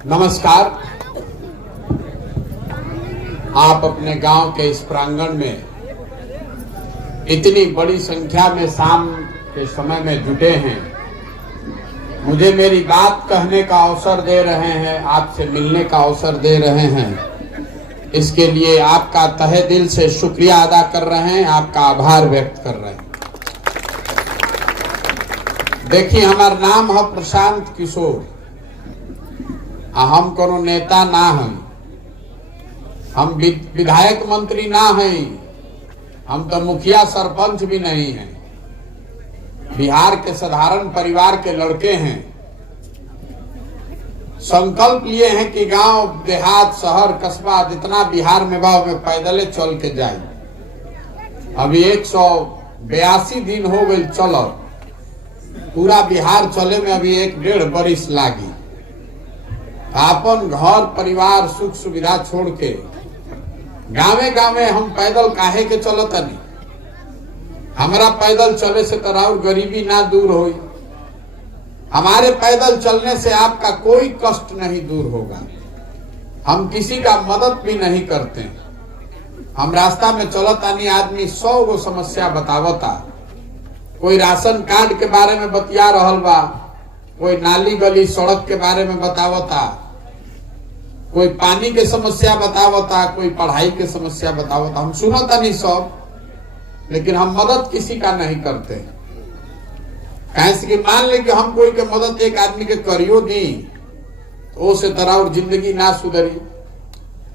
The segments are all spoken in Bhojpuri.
नमस्कार। आप अपने गांव के इस प्रांगण में इतनी बड़ी संख्या में शाम के समय में जुटे हैं, मुझे मेरी बात कहने का अवसर दे रहे हैं, आपसे मिलने का अवसर दे रहे हैं, इसके लिए आपका तहे दिल से शुक्रिया अदा कर रहे हैं, आपका आभार व्यक्त कर रहे हैं। देखिए, हमारा नाम है प्रशांत किशोर। हम कोनो नेता ना हैं, हम विधायक मंत्री ना हैं, हम तो मुखिया सरपंच भी नहीं हैं। बिहार के साधारण परिवार के लड़के हैं। संकल्प लिए हैं कि गांव देहात शहर कस्बा जितना बिहार में बा में पैदल चल के जाए। अभी 182 दिन हो गए चलो, पूरा बिहार चले में अभी 1.5 बरिस लागी। अपन घर परिवार सुख सुविधा छोड़ के गाँवे गाँवे हम पैदल काहे के चलत नहीं। हमारा पैदल चले से तराउर गरीबी ना दूर होई। हमारे पैदल चलने से आपका कोई कष्ट नहीं दूर होगा। हम किसी का मदद भी नहीं करते। हम रास्ता में चलता नहीं, आदमी 100 गो समस्या बतावता। कोई राशन कार्ड के बारे में बतिया रहल बा, कोई नाली गली सड़क के बारे में बतावता, कोई पानी के समस्या बतावता, कोई पढ़ाई के समस्या बतावता। हम सुनता नहीं सब, लेकिन हम मदद किसी का नहीं करते। कैसे कि मान ले कि हम कोई के मदद एक आदमी के करियो दी तो उसे राउर जिंदगी ना सुधरी।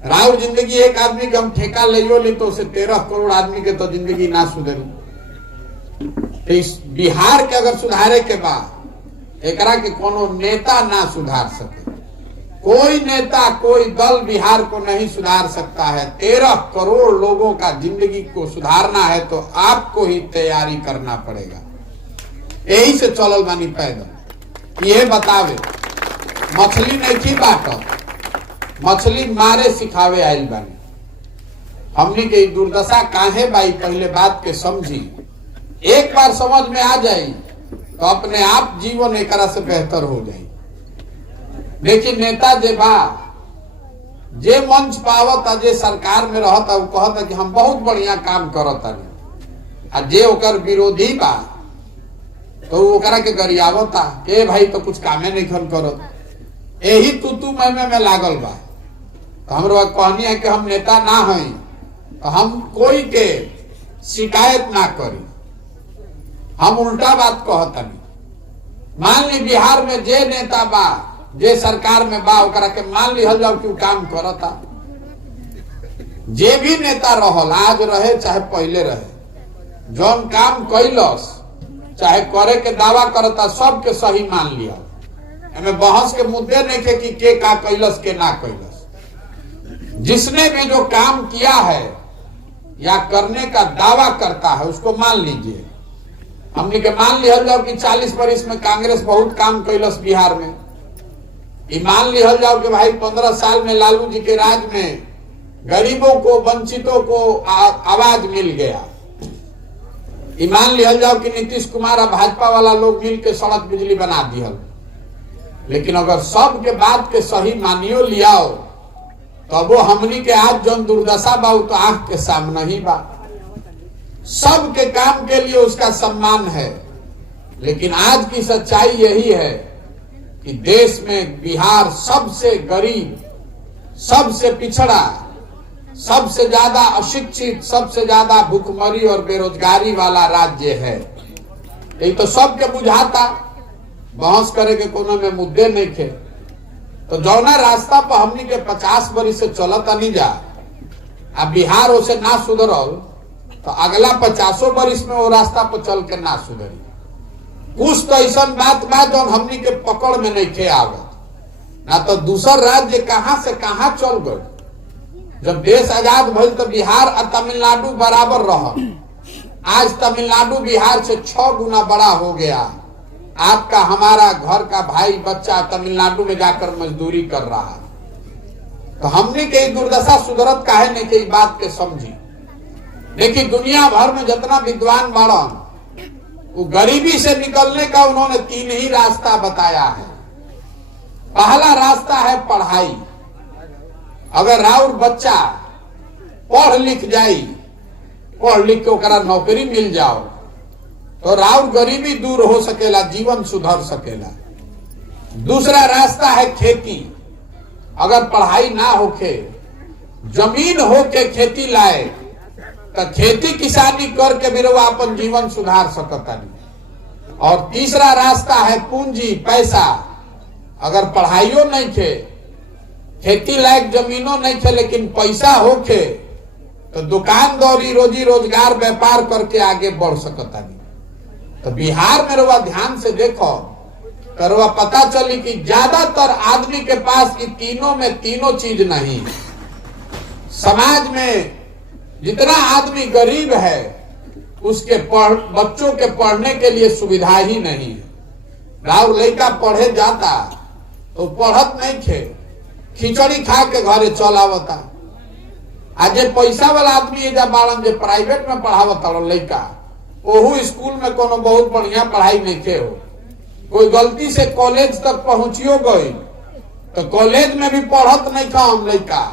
राउर जिंदगी एक आदमी के हम ठेका लियो ली तो उसे 13 करोड़ आदमी के तो जिंदगी ना सुधरी। इस बिहार के अगर सुधारे के बाद एकरा के कोनो नेता ना सुधार सके। कोई नेता कोई दल बिहार को नहीं सुधार सकता है। 13 करोड़ लोगों का जिंदगी को सुधारना है तो आपको ही तैयारी करना पड़ेगा। यही से चलल बानी पैदल। ये बतावे मछली नहीं थी बाटो, मछली मारे सिखावे आयल बानी। हमने के दुर्दशा काहे बाई, पहले बात के समझी। एक बार समझ में आ जाए तो अपने आप जीवन एक तरह से बेहतर हो जाए। देखिए, नेता जे बा जे मंच पावता, जे सरकार में रहता, वो कहता कि हम बहुत बढ़िया काम करता। जे ओकर विरोधी बा तो ओकरा के गरियावता के भाई तो कुछ कामे नहीं खन करत। यही तू में लागल बा। तो हमरो कहनी है कि हम नेता ना हैं तो हम कोई के शिकायत ना करी। हम उल्टा बात कहतनी। मान ली बिहार में जे नेता बा, जे सरकार में बा, ओकरा के मान लिहल जाओ कि काम करता। जे भी नेता रहल, आज रहे चाहे पहले रहे, जौन काम कैलस चाहे करे के दावा करता, सबके सही मान लिया। हमें बहस के मुद्दे नहीं थे कि के का कैलस के ना कैलस। जिसने भी जो काम किया है या करने का दावा करता है उसको मान लीजिए। हमने के मान लिहल जाओ कि 40 बरिस में कांग्रेस बहुत काम कैलस बिहार में। मान लिहल जाओ कि भाई 15 साल में लालू जी के राज में गरीबों को, वंचितों को आवाज मिल गया। मान लिहल जाओ कि नीतीश कुमार और भाजपा वाला लोग मिल के सड़क बिजली बना दिहल। लेकिन अगर सब के बात के सही मानियो लियाओ तो वो हमनी के आज जो दुर्दशा बा तो आंख के सामने ही बा। सब के काम के लिए उसका सम्मान है। लेकिन आज की सच्चाई यही है कि देश में बिहार सबसे गरीब, सबसे पिछड़ा, सबसे ज्यादा अशिक्षित, सबसे ज्यादा भूखमरी और बेरोजगारी वाला राज्य है। यही तो सबके बुझाता। बहस करे के कोनो में मुद्दे नहीं थे। तो जौना रास्ता पर हमनी के 50 बरिस से चलता नहीं जा, अब बिहार उसे ना सुधरल तो अगला 50 बरिस में वो रास्ता पर चल के ना सुधरी। कुछ तो ऐसा बात बा जो हमनी के पकड़ में नहीं थे आवत। ना तो दूसर राज्य कहां से कहां चल गए। जब देश आजाद भइल तो बिहार और तमिलनाडु बराबर रहा। आज तमिलनाडु बिहार से 6 गुना बड़ा हो गया। आपका हमारा घर का भाई बच्चा तमिलनाडु में जाकर मजदूरी कर रहा है। तो हमने के दुर्दशा सुधरत काहे नहीं के बात के समझी। देखिए, दुनिया भर में जितना विद्वान बाड़न वो गरीबी से निकलने का उन्होंने 3 ही रास्ता बताया है। पहला रास्ता है पढ़ाई। अगर राउर बच्चा पढ़ लिख जाई, पढ़ लिख के ओकरा नौकरी मिल जाओ, तो राउर गरीबी दूर हो सकेला, जीवन सुधर सकेला। दूसरा रास्ता है खेती। अगर पढ़ाई ना होके, जमीन होके खेती लाए, तो खेती किसानी करके भी रउआ अपन जीवन सुधार सकतानी। और तीसरा रास्ता है पूंजी, पैसा। अगर पढ़ाइयो नहीं थे, खेती लायक जमीनों नहीं थे, लेकिन पैसा होके, तो दुकान दौरी, रोजी रोजगार, व्यापार करके आगे बढ़ सकतानी। तो बिहार में रउआ ध्यान से देखो, तो रउआ पता चली कि ज्यादातर आदमी के पास ये तीनों में तीनों चीज नहीं। समाज में जितना आदमी गरीब है, उसके बच्चों के पढ़ने के लिए सुविधा ही नहीं है। राउर लड़का पढ़े जाता तो पढ़त नहीं थे, खिचड़ी खा के घरे चल आवता। आज पैसा वाला आदमी जब बाड़न जे प्राइवेट में पढ़ावता लड़का, ओहू स्कूल में कोनो बहुत बढ़िया पढ़ाई नहीं थे हो। कोई गलती से कॉलेज तक पहुंचियो गई, तो कॉलेज में भी पढ़त नहीं था। हम लड़का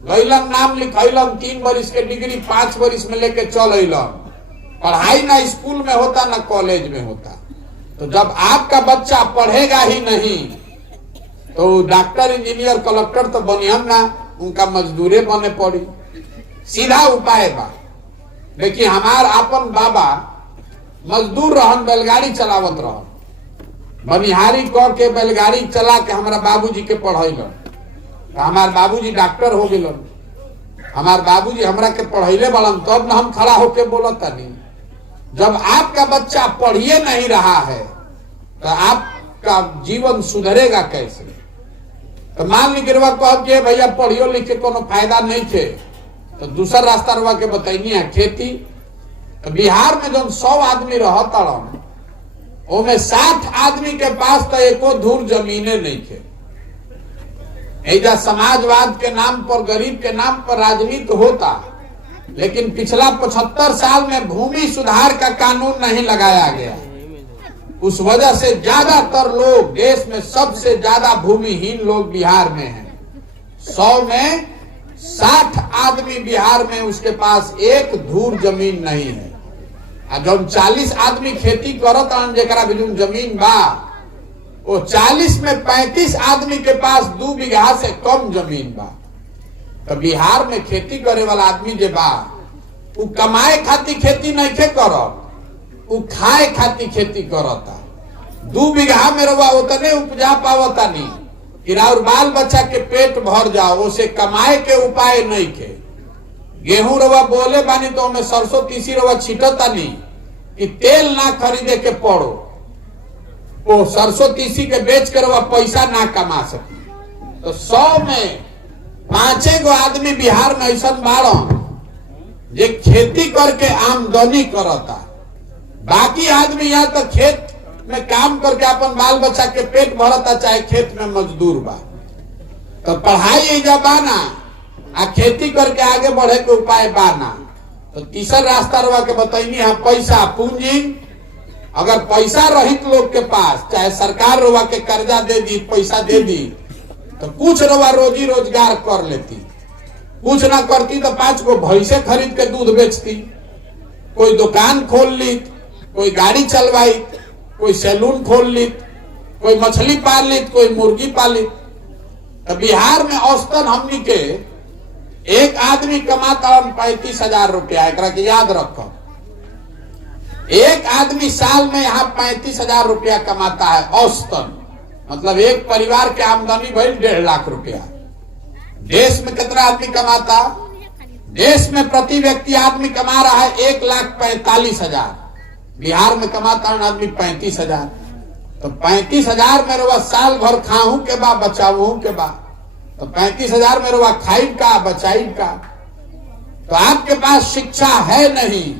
गईलन, नाम लिखैलन, 3 बरिस के डिग्री 5 बरिस में लेके चल अलन। पढ़ाई ना स्कूल में होता ना कॉलेज में होता। तो जब आपका बच्चा पढ़ेगा ही नहीं, तो डॉक्टर, इंजीनियर, कलेक्टर तो बनियन ना, उनका मजदूरे बने पड़ी। सीधा उपाय बा। देखिए, हमार अपन बाबा मजदूर रहन, बैलगाड़ी चलावत रहन, बनिहारी कर के बैलगाड़ी चला के हमारा बाबूजी के पढ़ैलन। तो हमार बाबूजी डॉक्टर हो गए। हमार बाबूजी हमरा के पढ़ैले बड़न, तब न हम खड़ा होके बोलत नहीं। जब आपका बच्चा पढ़िए नहीं रहा है, तो आपका जीवन सुधरेगा कैसे? तो मान ली गिरवा कह के भैया पढ़ियो लिख के कोनो फायदा नहीं थे, तो दूसरा रास्ता रवा के बताइनी है खेती। तो बिहार में जो 100 आदमी रहता, उनमें 60 आदमी के पास तो एको धूर जमीने नहीं थे। ऐजा समाजवाद के नाम पर, गरीब के नाम पर राजनीति होता, लेकिन पिछला 75 साल में भूमि सुधार का कानून नहीं लगाया गया। उस वजह से ज्यादातर लोग, देश में सबसे ज्यादा भूमिहीन लोग बिहार में हैं। 100 में 60 आदमी बिहार में उसके पास एक धूर जमीन नहीं है। जब 40 आदमी खेती करत जरा भी जमीन बा, वो 40 में 35 आदमी के पास 2 बीघा से कम जमीन बा। तो बिहार में खेती करे वाला आदमी जे बा, वो कमाए खातिर खेती नहीं खे करत, वो खाए खातिर खेती करता। 2 बीघा में रवा उतने उपजा पावता नहीं कि और बाल बच्चा के पेट भर जाओ, उसे कमाए के उपाय नहीं के। गेहूं रवा बोले बानी तो हमें सरसों तीसी रवा छिटता नहीं कि तेल ना खरीदे के पड़ो, वो सरसों तीसी के बेच कर रवा पैसा ना कमा सकी। तो 100 में 5 गो आदमी बिहार में ऐसा बाड़न जे खेती करके आमदनी करता। बाकी आदमी यहाँ तो खेत में काम करके अपन बाल बच्चा के पेट भरता, चाहे खेत में मजदूर बा। तो पढ़ाई जब बाना आ खेती करके आगे बढ़े के उपाय बाना। तो तीसरा रास्ता रवा के बताइनी है पैसा, पूंजी। अगर पैसा रहित लोग के पास, चाहे सरकार रवा के कर्जा दे दी, पैसा दे दी, तो कुछ रवा रोजी रोजगार कर लेती। कुछ ना करती तो 5 गो भैंसे खरीद के दूध बेचती, कोई दुकान खोल ली, कोई गाड़ी चलवाई, कोई सैलून खोल ली, कोई मछली पाल ली, कोई मुर्गी पाली। तो बिहार में औसतन हमनी के एक आदमी कमाता 35,000 रुपया। एकरा के याद रखो, एक आदमी साल में यहाँ 35,000 रुपया कमाता है औसतन। मतलब एक परिवार के आमदनी भइल 1.5 लाख रुपया। देश में कितना आदमी कमाता? देश में प्रति व्यक्ति आदमी कमा रहा है 1,45,000। बिहार में कमाता है आदमी 35,000। तो 35,000 में रवा साल भर खाहू के बा, बचाऊ के बा। तो 35,000 में रवा खाई का, बचाई का। तो आपके पास शिक्षा है नहीं,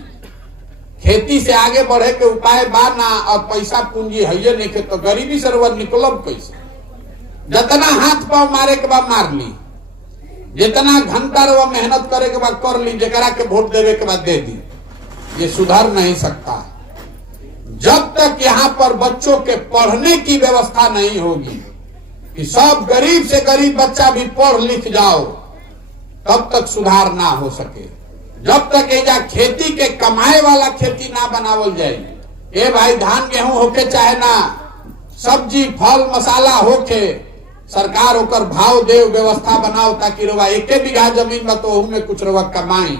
खेती से आगे बढ़े के उपाय बाना, और पैसा पूंजी है नहीं के, तो गरीबी से रवा निकलब कैसे? जितना हाथ पांव मारे के बाद मार ली, जितना घंटा रवा मेहनत करे के बाद कर ली, जरा के वोट देवे के बाद दे दी। ये सुधर नहीं सकता जब तक यहाँ पर बच्चों के पढ़ने की व्यवस्था नहीं होगी। कि सब गरीब से गरीब बच्चा भी पढ़ लिख जाओ, तब तक सुधार ना हो सके। जब तक एजा खेती के कमाए वाला खेती ना बनावल जाए, ए भाई धान गेहूं होके चाहे ना, सब्जी फल मसाला होके, सरकार होकर भाव दे, व्यवस्था बनाओ ताकि रवा एक बीघा जमीन में तो में कुछ रवा कमाई,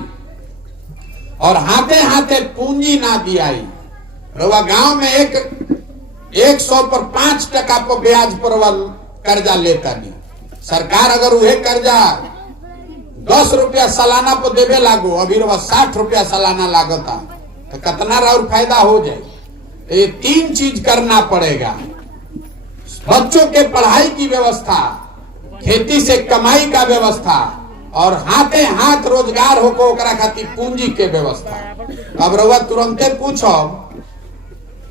और हाथे हाथे पूंजी ना दियाई। रवा गांव में 100 पर 5% पर ब्याज पर कर्जा लेता नहीं। सरकार अगर वह कर्जा 10 रुपया सालाना पर देवे लागो, अभी रवा 60 रुपया सालाना लागता, तो कितना और फायदा हो जाए। ये 3 चीज करना पड़ेगा, बच्चों के पढ़ाई की व्यवस्था, खेती से कमाई का व्यवस्था, और हाथे हाथ रोजगार होको ओकरा खातिर पूंजी के व्यवस्था। अब रउआ तुरंते पूछो,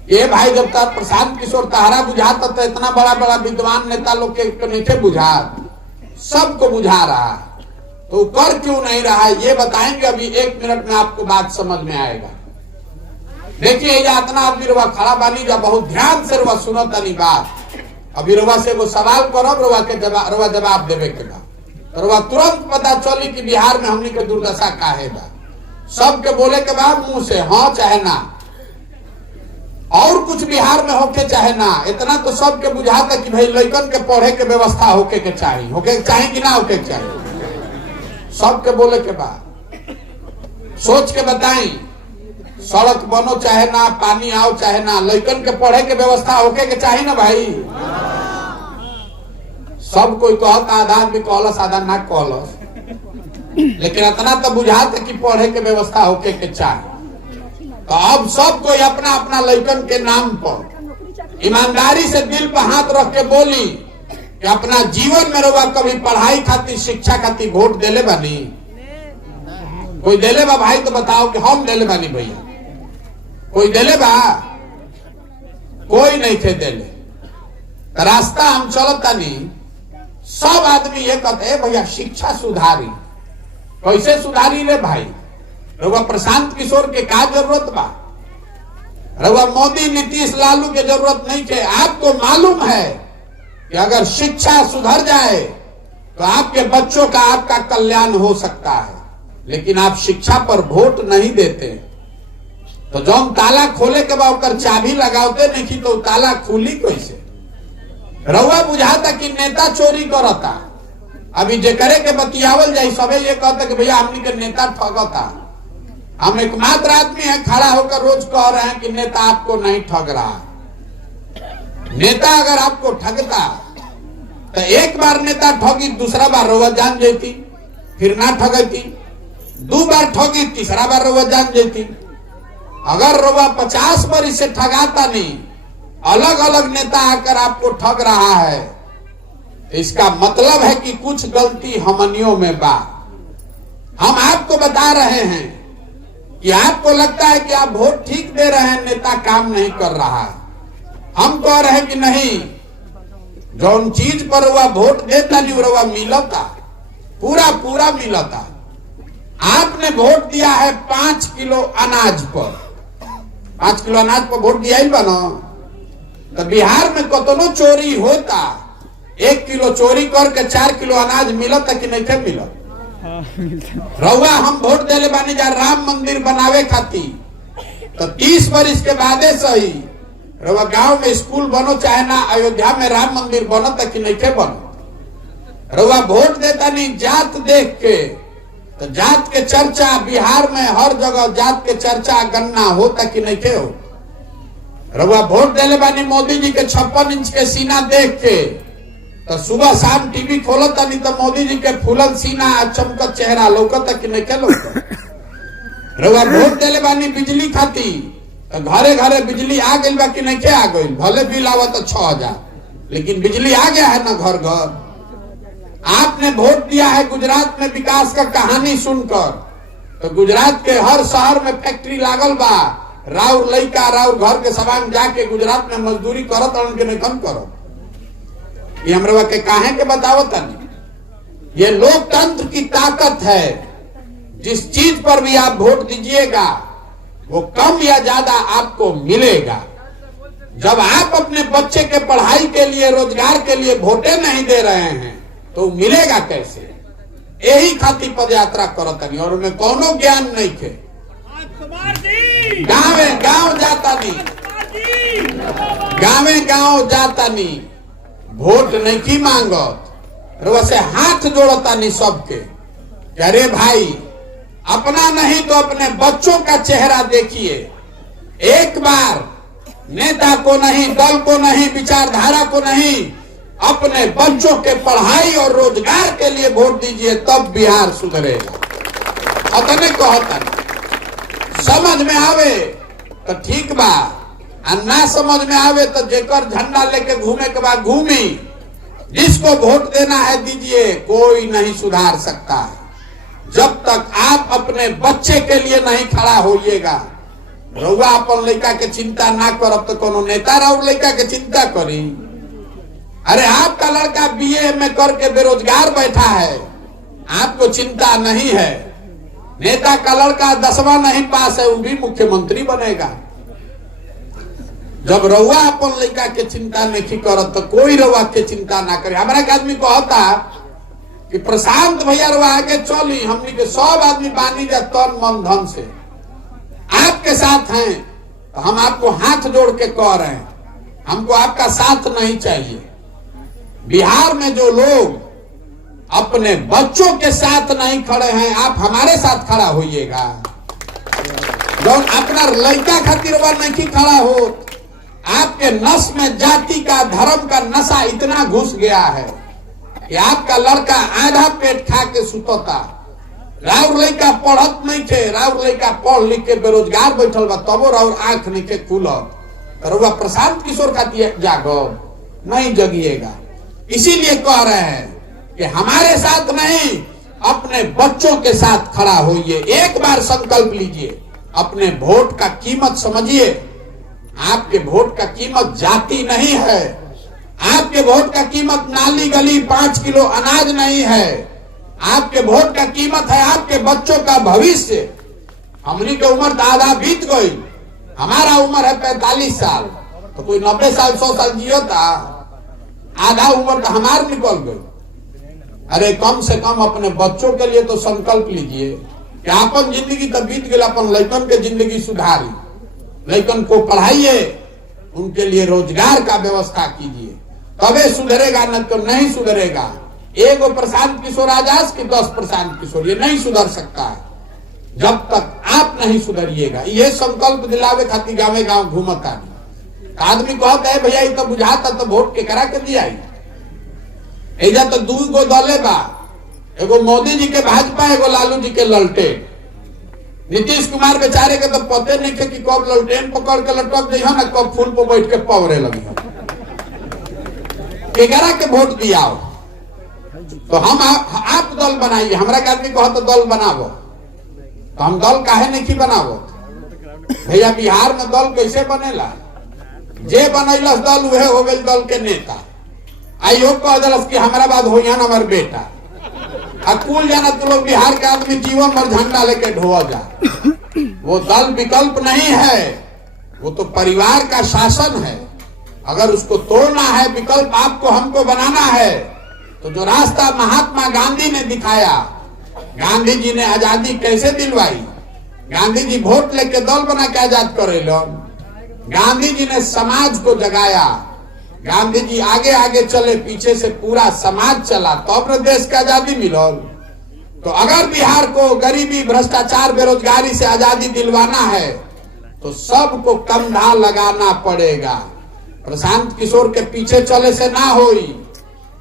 ये भाई जब तक प्रशांत किशोर तहरा बुझाता तो इतना बड़ा बड़ा विद्वान नेता लोग के नीचे बुझा, सबको बुझा रहा, तो कर क्यों नहीं रहा है ये बताएंगे। अभी 1 मिनट में आपको बात समझ में आएगा। देखिए इतना आदमी रवा खड़ा बानी, जब बहुत ध्यान से रवा सुनो तनी बात। अभी रवा से वो सवाल करब, रवा जवाब देवे के बाद रवा तुरंत पता चली कि बिहार में हमनी के दुर्दशा काहे बा। सबके बोले के बाद मुंह से हाँ चाहे ना, और कुछ बिहार में होके चाहे ना, इतना तो सबके बुझाता कि भाई लड़कन के पढ़े के व्यवस्था होके के चाहिए, कि ना होके के चाहिए। सबके बोले के बाद सोच के बताई, सड़क बनो चाहे ना, पानी आओ चाहे ना, लड़कन के पढ़े के व्यवस्था होके के चाहिए ना भाई। सब कोई कहता, आधार भी कहलस आधार ना कहलस, लेकिन इतना तो बुझाता कि पढ़े के व्यवस्था होके के चाहिए। तो अब सब कोई अपना अपना लड़कन के नाम पर ईमानदारी से दिल पर हाथ रख के बोली कि अपना जीवन में रउआ कभी पढ़ाई खातिर शिक्षा खातिर वोट देले बानी? कोई देले बा भाई? तो बताओ कि हम देले बानी भैया। कोई देले बा? कोई नहीं थे देले। रास्ता हम चलता नहीं, सब आदमी ये कहते हैं भैया शिक्षा सुधारी। कैसे सुधारी रे भाई? रउआ प्रशांत किशोर के का जरूरत बा? रउआ मोदी नीतीश लालू के जरूरत नहीं है। आपको मालूम है कि अगर शिक्षा सुधर जाए तो आपके बच्चों का, आपका कल्याण हो सकता है, लेकिन आप शिक्षा पर वोट नहीं देते। तो जो हम ताला खोले के बाद चाबी लगाते नहीं तो ताला खुली कैसे? रउआ बुझाता कि नेता चोरी करता। अभी जे करे के बतियावल जाए सबे ये कहता कि भैया हमनी के नेता ठगता। हम एकमात्र आदमी है खड़ा होकर रोज कह रहे हैं कि नेता आपको नहीं ठग रहा। नेता अगर आपको ठगता तो एक बार नेता ठगी, दूसरा बार रउआ जान जाती, फिर ना ठगती, 2 बार ठगी, तीसरा बार रउआ जान जाती। अगर रउआ 50 बार इसे ठगाता नहीं, अलग अलग नेता आकर आपको ठग रहा है, इसका मतलब है कि कुछ गलती हमनियों में बा। हम आपको बता रहे हैं कि आपको लगता है कि आप वोट ठीक दे रहे हैं, नेता काम नहीं कर रहा है। हम कह रहे हैं कि नहीं, जो उन चीज पर वह वोट देता नहीं वह मिलता, पूरा पूरा मिलता। आपने वोट दिया है 5 किलो अनाज पर, 5 किलो अनाज पर वोट दिया ही बनो। तो बिहार में कतनो चोरी होता, 1 किलो चोरी करके 4 किलो अनाज मिलता कि नहीं थे मिलत? रउआ हम वोट देले बानी जा राम मंदिर बनावे खातिर, तो 30 वर्ष के बादे सही रउआ गांव में स्कूल बनो चाहे ना, अयोध्या में राम मंदिर बनो तक नहीं थे बनो। रउआ वोट देता नहीं जात देख के, तो जात के चर्चा बिहार में हर जगह जात के चर्चा गन्ना होता कि नहीं थे हो। रउआ वोट देले बानी मोदी जी के 56 इंच के सीना देख के, तो सुबह शाम टीवी खोलता नहीं तो मोदी जी के फूलल सीना, चमकत चेहरा लौकता कि नहीं के लौकता। रउआ वोट देले बानी बिजली खाती, तो घरे घरे बिजली आ गई बा कि नहीं के आ गई? भले बिल आवा तो 6000, लेकिन बिजली आ गया है ना घर घर। आपने वोट दिया है गुजरात में विकास का कहानी सुनकर, तो गुजरात के हर शहर में फैक्ट्री लागल बा। राउर लइका राउर घर के सवांग जाके गुजरात में मजदूरी करत के नहीं कम करो। ये हमरा के काहे के बतावत नहीं? ये लोकतंत्र की ताकत है। जिस चीज पर भी आप वोट दीजिएगा वो कम या ज्यादा आपको मिलेगा। जब आप अपने बच्चे के पढ़ाई के लिए, रोजगार के लिए वोटे नहीं दे रहे हैं तो मिलेगा कैसे? यही खातिर पद यात्रा करतनी और उनमें कोनो ज्ञान नहीं थे। गाँव जाता नहीं, गाँव जाता नहीं, वोट नहीं की मांगत, वैसे हाथ जोड़ता नहीं सबके। अरे भाई, अपना नहीं तो अपने बच्चों का चेहरा देखिए। एक बार नेता को नहीं, दल को नहीं, विचारधारा को नहीं, अपने बच्चों के पढ़ाई और रोजगार के लिए वोट दीजिए, तब बिहार सुधरेगा। अतने कहता समझ में आवे तो ठीक बा, और ना समझ में आवे तो जेकर झंडा लेके घूमे के बाद घूमी, जिसको वोट देना है दीजिए, कोई नहीं सुधार सकता है। जब तक आप अपने बच्चे के लिए नहीं खड़ा होइएगा। रउआ अपन लड़का के चिंता ना करब तो कोनो नेता और लड़का के चिंता करी। अरे आपका लड़का बीए में करके बेरोजगार बैठा है, आपको चिंता नहीं है। नेता का लड़का 10वां नहीं पास है, वो भी मुख्यमंत्री बनेगा। जब रउआ अपन लड़का के चिंता नहीं करत तो कोई रउआ के चिंता ना करे। हमारा एक आदमी कहता कि प्रशांत भैया रउआ आगे चली, हमनी के सब आदमी बानी जा तन मन धन से आपके साथ हैं, तो हम आपको हाथ जोड़ के कह रहे हैं, हमको आपका साथ नहीं चाहिए। बिहार में जो लोग अपने बच्चों के साथ नहीं खड़े हैं, आप हमारे साथ खड़ा होइएगा। जो अपना लड़का खातिर नहीं खड़ा हो, आपके नस में जाति का, धर्म का नशा इतना घुस गया है कि आपका लड़का आधा पेट खा के सुतता। राउर लड़का पढ़त नहीं थे, राउर लड़का पढ़ लिख के बेरोजगार बैठल बा, तबो राउर आंख नहीं के खुलत। रउआ प्रशांत किशोर खातिर जागो नहीं जगिएगा। इसीलिए कह रहे हैं कि हमारे साथ नहीं, अपने बच्चों के साथ खड़ा होइए। एक बार संकल्प लीजिए, अपने वोट का कीमत समझिए। आपके वोट का कीमत जाति नहीं है, आपके वोट का कीमत नाली गली 5 किलो अनाज नहीं है, आपके वोट का कीमत है आपके बच्चों का भविष्य। हमनी की उम्र तो आधा बीत गई, हमारा उम्र है 45 साल, तो कोई 90 साल 100 साल जियो था, आधा उम्र तो हमार निकल गई। अरे कम से कम अपने बच्चों के लिए तो संकल्प लीजिए कि अपन जिंदगी तो बीत गई, अपन लड़कन के जिंदगी सुधारी, लड़कन को पढ़ाइए, उनके लिए रोजगार का व्यवस्था कीजिए, तबे सुधरेगा, न तो नहीं सुधरेगा। एगो प्रशांत किशोर आजाद की 10 प्रशांत किशोर, ये नहीं सुधर सकता है जब तक आप नहीं सुधरिएगा। ये संकल्प दिलावे खातिर गाँव गाँव घूमता नहीं। आदमी कहता है भैया ये तो बुझाता तो वोट के करा के दिया। एजा तो 2 गो दले बा, एगो मोदी जी के भाजपा, एगो लालू जी के ललटे। नीतीश कुमार बेचारे के तो पते नहीं थे कि कब ललटेन पकड़ के लटक जाइए ना, कब फूल पर बैठ के पवरे लगी। केकरा के वोट दिया तो हम आप दल बनाइए। हमारा आदमी कहो तो दल बनावो, तो हम दल काहे नहीं बनावो भैया? बिहार में दल कैसे बनेला? जे बनैलस दल वह हो गई दल के नेता। आइयो कह दिलस कि हमारा बाद हो हमार बेटा। कुल जाना तो लोग बिहार के आदमी जीवन भर झंडा लेके ढोआ जा। वो दल विकल्प नहीं है, वो तो परिवार का शासन है। अगर उसको तोड़ना है, विकल्प आपको हमको बनाना है, तो जो रास्ता महात्मा गांधी ने दिखाया, गांधी जी ने आजादी कैसे दिलवाई? गांधी जी वोट लेके दल बना के आजाद करे लोग। गांधी जी ने समाज को जगाया, गांधी जी आगे आगे चले, पीछे से पूरा समाज चला, तो अपने देश की आजादी मिलो। तो अगर बिहार को गरीबी, भ्रष्टाचार, बेरोजगारी से आजादी दिलवाना है तो सबको कंधा लगाना पड़ेगा। प्रशांत किशोर के पीछे चले से ना होई,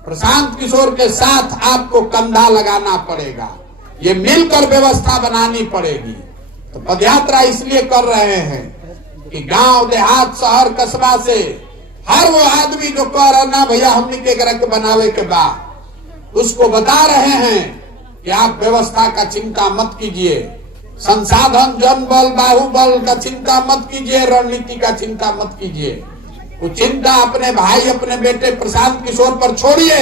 प्रशांत किशोर के साथ आपको कंधा लगाना पड़ेगा। ये मिलकर व्यवस्था बनानी पड़ेगी। तो पदयात्रा इसलिए कर रहे हैं कि गांव देहात, शहर, कस्बा से हर वो आदमी जो कह रहा ना भैया हमने के घर के बनावे के बाद, उसको बता रहे हैं कि आप व्यवस्था का चिंता मत कीजिए, संसाधन, जनबल, बाहुबल का चिंता मत कीजिए, रणनीति का चिंता मत कीजिए। वो चिंता अपने भाई, अपने बेटे प्रशांत किशोर पर छोड़िए।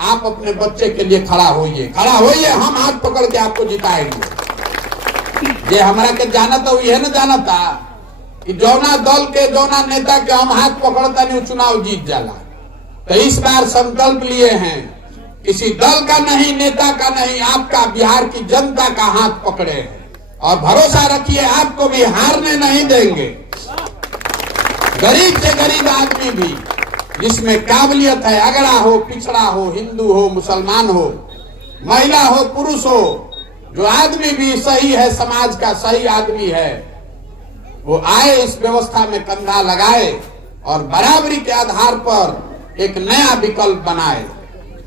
आप अपने बच्चे के लिए खड़ा होइए, खड़ा होइए। हम हाथ पकड़ के आपको जिताएंगे। ये हमारा के जाना था, ये न जाना था कि जौना दल के जौना नेता के हम हाथ पकड़ता नहीं चुनाव जीत जाला। तो इस बार संकल्प लिए हैं, किसी दल का नहीं, नेता का नहीं, आपका बिहार की जनता का हाथ पकड़े हैं और भरोसा रखिए आपको भी हारने नहीं देंगे। गरीब से गरीब आदमी भी जिसमें काबिलियत है, अगड़ा हो, पिछड़ा हो, हिंदू हो, मुसलमान हो, महिला हो, पुरुष हो, जो आदमी भी सही है, समाज का सही आदमी है, वो आए, इस व्यवस्था में कंधा लगाए और बराबरी के आधार पर एक नया विकल्प बनाए।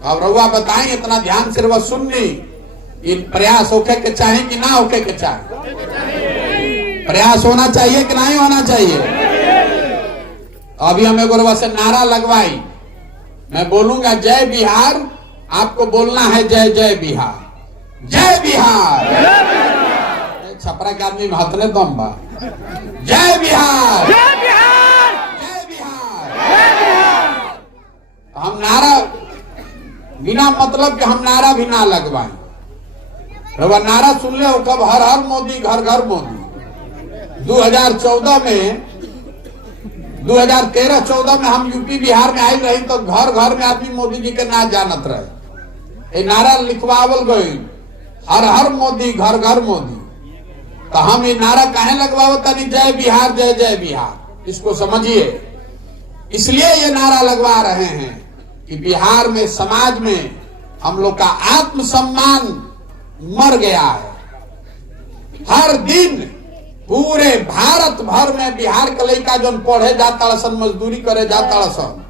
अब रउआ बताएं, इतना ध्यान से रउआ सुननी, इन प्रयास होके के चाहे कि ना होके के चाहे? प्रयास होना चाहिए कि नहीं होना चाहिए? अभी हम एगो रउआ से नारा लगवाई, मैं बोलूंगा जय बिहार, आपको बोलना है जय जय बिहार, जय बिहार। छपरा के आदमी में हथने दम बा, जय बिहार, जय बिहार, जय बिहार, जय बिहार। हम नारा बिना मतलब के हम नारा भी ना लगवाएं। रवा नारा सुन ले हो कब, हर हर मोदी, घर घर मोदी। 2014 में 2013-14 में हम यूपी बिहार में आई रही तो घर घर में आदमी मोदी जी के ना जानत रहे। ये नारा लिखवावल गई, हर हर मोदी, घर घर मोदी। तो हम ये नारा काहे लगवावता नहीं, जय बिहार, जय जय बिहार, इसको समझिए। इसलिए ये नारा लगवा रहे हैं कि बिहार में, समाज में हम लोग का आत्मसम्मान मर गया है। हर दिन पूरे भारत भर में बिहार के लड़का जो पढ़े जाता सन, मजदूरी करे जाता सन,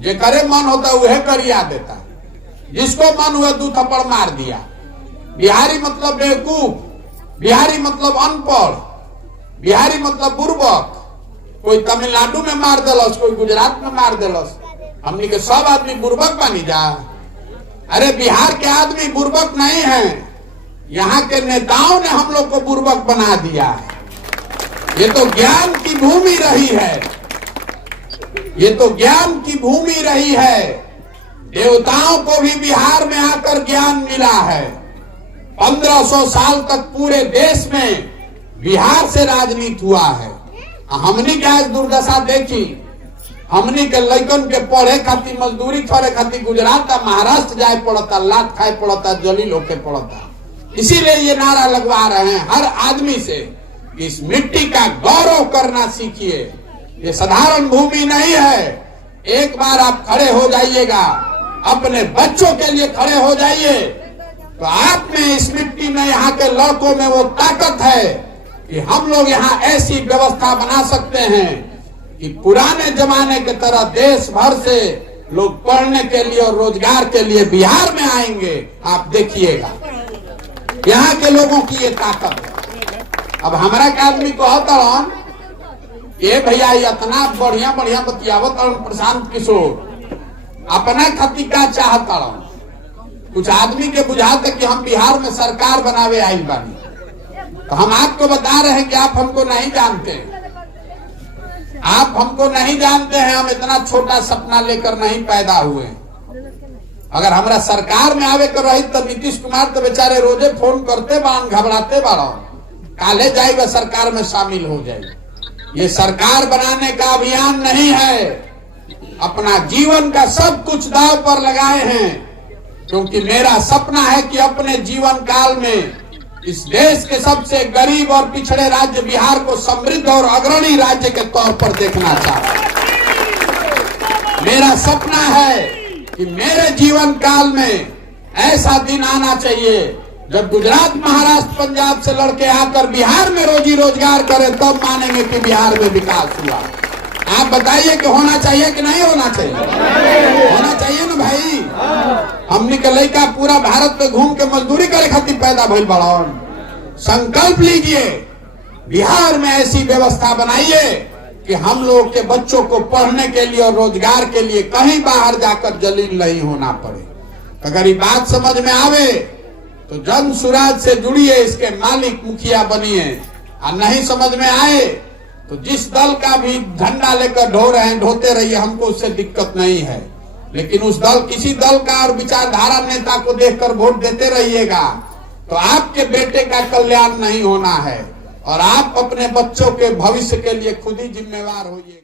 जे करे मन होता वह करिया देता, जिसको मन हुआ 2 थप्पड़ मार दिया। बिहारी मतलब बेवकूफ, बिहारी मतलब अनपढ़, बिहारी मतलब बुर्बक। कोई तमिलनाडु में मार देलस, कोई गुजरात में मार देलस, हमनी के सब आदमी बुर्बक बनी जा। अरे बिहार के आदमी बुर्बक नहीं है, यहाँ के नेताओं ने हम लोग को बुर्बक बना दिया है। ये तो ज्ञान की भूमि रही है, ये तो ज्ञान की भूमि रही है। देवताओं को भी बिहार में आकर ज्ञान मिला है। 1500 साल तक पूरे देश में बिहार से राजनीति हुआ है। हमनी के आज दुर्दशा देखी, हमनी के लइकन के पढ़े खातिर, मजदूरी करे खातिर गुजरात या महाराष्ट्र जाए पड़ता, लात खाए पड़ता, जलील होके पड़ता। इसीलिए ये नारा लगवा रहे हैं हर आदमी से, इस मिट्टी का गौरव करना सीखिए। ये साधारण भूमि नहीं है। एक बार आप खड़े हो जाइएगा, अपने बच्चों के लिए खड़े हो जाइए, तो आप में, इस मिट्टी में, यहाँ के लड़कों में वो ताकत है कि हम लोग यहाँ ऐसी व्यवस्था बना सकते हैं कि पुराने जमाने के तरह देश भर से लोग पढ़ने के लिए और रोजगार के लिए बिहार में आएंगे। आप देखिएगा यहाँ के लोगों की ये ताकत है। अब हमारा के आदमी कहता ये भैया इतना बढ़िया बढ़िया बतियावत प्रशांत किशोर अपना खातिर का चाहता। कुछ आदमी के बुझाते कि हम बिहार में सरकार बनावे आई बानी, तो हम आपको बता रहे हैं कि आप हमको नहीं जानते, आप हमको नहीं जानते हैं। हम इतना छोटा सपना लेकर नहीं पैदा हुए। अगर हमारा सरकार में आवे कर रही तो नीतीश कुमार तो बेचारे रोजे फोन करते बाण, घबराते बाड़ा, काले जाएगा सरकार में शामिल हो जाए। ये सरकार बनाने का अभियान नहीं है। अपना जीवन का सब कुछ दांव पर लगाए हैं, क्योंकि मेरा सपना है कि अपने जीवन काल में इस देश के सबसे गरीब और पिछड़े राज्य बिहार को समृद्ध और अग्रणी राज्य के तौर पर देखना चाहता हूं। मेरा सपना है कि मेरे जीवन काल में ऐसा दिन आना चाहिए जब गुजरात, महाराष्ट्र, पंजाब से लड़के आकर बिहार में रोजी रोजगार करें, तब मानेंगे कि बिहार में विकास हुआ। आप बताइए कि होना चाहिए कि नहीं होना चाहिए? होना चाहिए ना भाई। हमने के लड़का पूरा भारत में घूम के मजदूरी करे खातिर पैदा भइल बड़न। संकल्प लीजिए, बिहार में ऐसी व्यवस्था बनाइए कि हम लोग के बच्चों को पढ़ने के लिए और रोजगार के लिए कहीं बाहर जाकर जलील नहीं होना पड़े। अगर ये बात समझ में आवे तो जन सुराज से जुड़िए, इसके मालिक मुखिया बनिए। और नहीं समझ में आए तो जिस दल का भी झंडा लेकर ढो रहे हैं ढोते रहिए, हमको उससे दिक्कत नहीं है। लेकिन उस दल, किसी दल का और विचारधारा नेता को देखकर वोट देते रहिएगा तो आपके बेटे का कल्याण नहीं होना है। और आप अपने बच्चों के भविष्य के लिए खुद ही जिम्मेवार होइएगा।